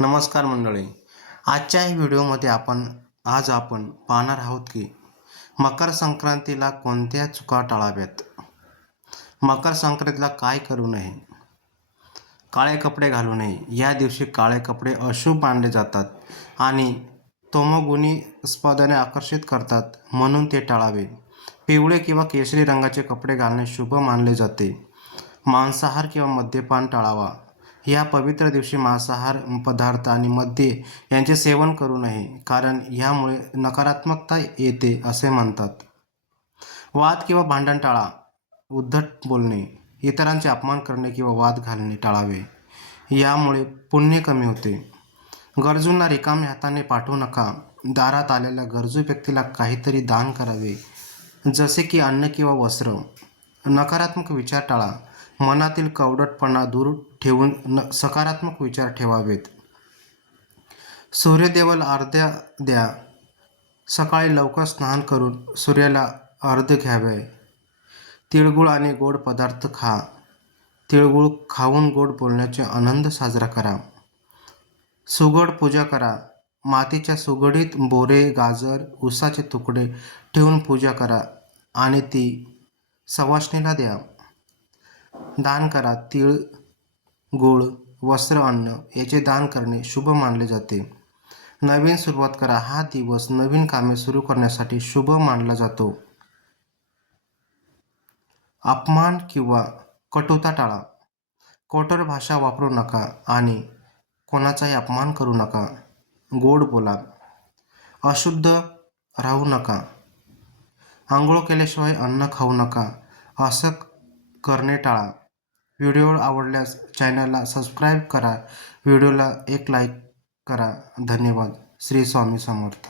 नमस्कार मंडळी. आजच्या या व्हिडिओमध्ये आज आपण पाहणार आहोत की मकर संक्रांतीला कोणत्या चुका टाळाव्यात, मकर संक्रांतीला काय करू नये, काळे कपडे घालू नये. या दिवशी काळे कपडे अशुभ मानले जातात आणि तमोगुणी स्पदाने आकर्षित करतात, म्हणून ते टाळावे. पिवळे किंवा केशरी रंगाचे कपडे घालणे शुभ मानले जाते. मांसाहार किंवा मद्यपान टाळावा. या पवित्र दिवशी मांसाहार पदार्थ आणि मद्य यांचे सेवन करू नये, कारण यामुळे नकारात्मकता येते असे म्हणतात. वाद किंवा भांडण टाळा. उद्धट बोलणे, इतरांचे अपमान करणे किंवा वाद घालणे टाळावे. यामुळे पुण्य कमी होते. गरजूंना रिकाम्या हाताने पाठवू नका. दारात आलेल्या गरजू व्यक्तीला काहीतरी दान करावे, जसे की अन्न किंवा वस्त्र. नकारात्मक विचार टाळा. मनातील कवडटपणा दूर ठेवून सकारात्मक विचार ठेवावेत. सूर्यदेवाला अर्घ्य द्या. सकाळी लवकर स्नान करून सूर्याला अर्घ्य घ्यावे. तिळगुळ आणि गोड पदार्थ खा. तिळगुळ खाऊन गोड बोलण्याचा आनंद साजरा करा. सुगड पूजा करा. मातीच्या सुगडीत बोरे, गाजर, उसाचे तुकडे ठेवून पूजा करा आणि ती सवाष्णीला द्या. दान करा. तीळ, गूळ, वस्त्र, अन्न याचे दान करणे शुभ मानले जाते. नवीन सुरुवात करा. हा दिवस नवीन कामे सुरू करण्यासाठी शुभ मानला जातो. अपमान किंवा कटुता टाळा. कठोर भाषा वापरू नका आणि कोणाचाही अपमान करू नका. गोड बोला. अशुद्ध राहू नका. आंघोळ केल्याशिवाय अन्न खाऊ नका. असं करणे टाळा. व्हिडिओ आवडल्यास चॅनलला सबस्क्राईब करा. व्हिडिओला एक लाईक करा. धन्यवाद. श्री स्वामी समर्थ.